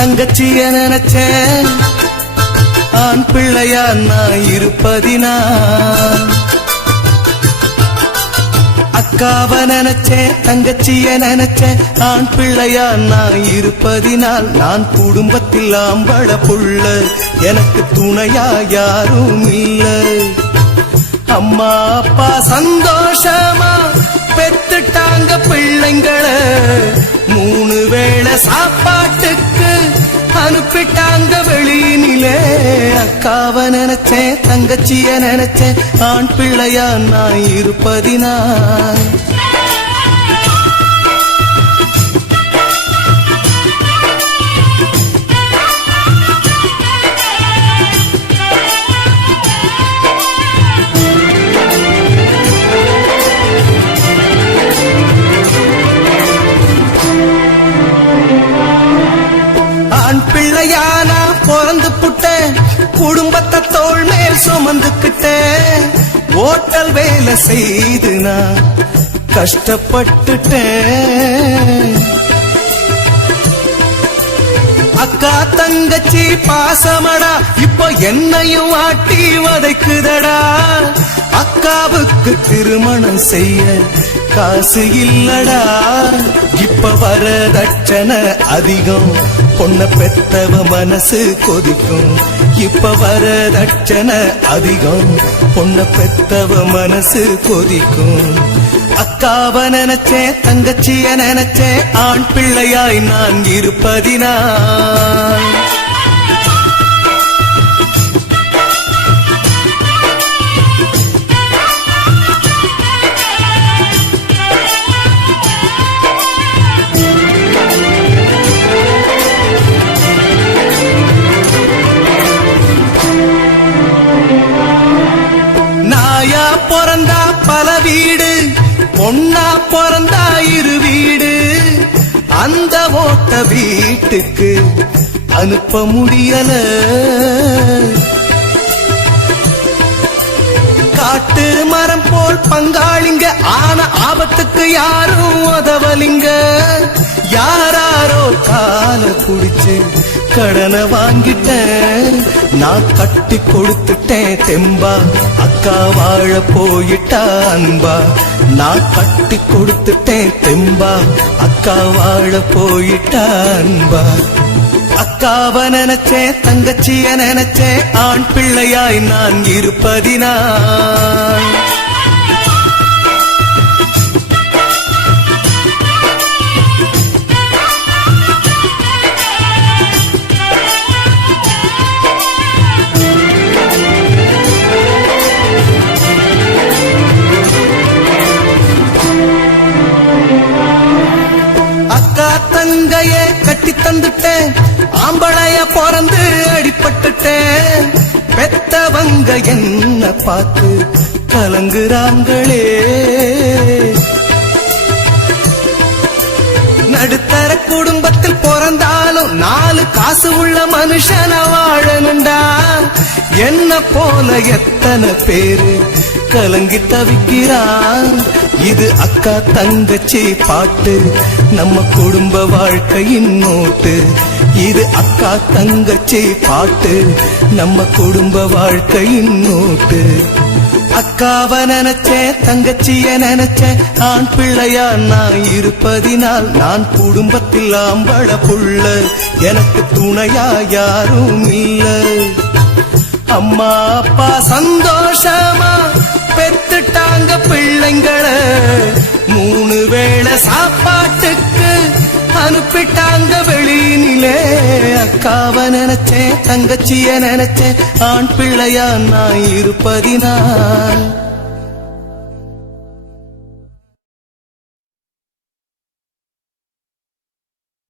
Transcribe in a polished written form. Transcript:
தங்கச்சிய நினைச்சேன், ஆண் பிள்ளையா நான் இருப்பதினால். அக்காவ நினைச்சேன், தங்கச்சிய நினைச்சேன், ஆண் பிள்ளையா நான் இருப்பதினால். நான் குடும்பத்தில் ஆம்பள புள்ள, எனக்கு துணையா யாரும் இல்லை. அம்மா அப்பா சந்தோஷமா பெத்துட்டாங்க பிள்ளைங்களை, 3 வேளை சாப்பாட்டுக்கு அனுப்பிட்டாங்க வெளியினிலே. அக்காவ நினைச்சேன், தங்கச்சிய நினைச்சேன், ஆண் பிள்ளையா நான் இருப்பதினால். ஆண் பிள்ளையா நான் பிறந்து புட்டேன், குடும்பத்தை தோள் மேல் சுமந்துக்கிட்டேன். ஓட்டல் வேலை செய்து நான் கஷ்டப்பட்டுட்டேன். அக்கா தங்கச்சி பாசமடா, இப்போ என்னையும் ஆட்டி வதைக்குதடா. அக்காவுக்கு திருமணம் செய்ய காசு இல்லடா, இப்ப வரதட்சணை அதிகம், பொண்ண பெத்தவ மனசு கொதிக்கும். இப்ப வரதட்சணை அதிகம், பொண்ண பெத்தவ மனசு கொதிக்கும். அக்காவ நினைச்சேன், தங்கச்சிய நினைச்சேன், ஆண் பிள்ளையாய் நான் இருப்பதினால். நாயா பிறந்தா பல வீடு, பொண்ணா பிறந்தா 2 வீடு. அந்த ஓட்ட வீட்டுக்கு அனுப்ப முடியல. காட்டு மரம் போல் பங்காளிங்க, ஆன ஆபத்துக்கு யாரும் உதவலிங்க. யாராரோ கால புடிச்சு கடனை வாங்கிட்டேன், நான் கட்டி கொடுத்துட்டேன் தெம்பா. அக்கா வாழ போயிட்டா அன்பா, நான் கட்டி கொடுத்துட்டேன் தெம்பா. அக்கா வாழ போயிட்டா அன்பா. அக்காவ நினைச்சேன், தங்கச்சிய நினைச்சேன், ஆண் பிள்ளையாய் நான் இருப்பதினால். தங்கைய கட்டி தந்துட்டேன், ஆம்பளைய பிறந்து அடிபட்டுட்டேன். பெத்தவங்க என்ன பார்த்து கலங்குறாங்களே. நடுத்தர குடும்பத்தில் பிறந்தாலும் 4 காசு உள்ள மனுஷன வாழணுண்டா. என்ன போல எத்தனை பேரு கலங்கி தவிக்கிறான். இது அக்கா தங்கச்சி பாட்டு, நம்ம குடும்ப வாழ்க்கையின் நோட்டு. இது அக்கா தங்கச்சி பாட்டு, நம்ம குடும்ப வாழ்க்கையின் நோட்டு. அக்காவ நினைச்சேன், தங்கச்சிய நினைச்சேன், ஆண் பிள்ளையா நான் இருப்பதினால். நான் குடும்பத்தில் ஆம்பள புள்ள, எனக்கு துணையா யாரும் இல்லை. அம்மா அப்பா சந்தோஷமா பெத்துட்டாங்க பிள்ளைங்களை, 3 வேளை சாப்பாட்டுக்கு அனுப்பிட்டாங்க வெளியினிலே. அக்காவ நினைச்சேன், தங்கச்சிய நினைச்சேன், ஆண் பிள்ளையா நான் இருப்பதினால்.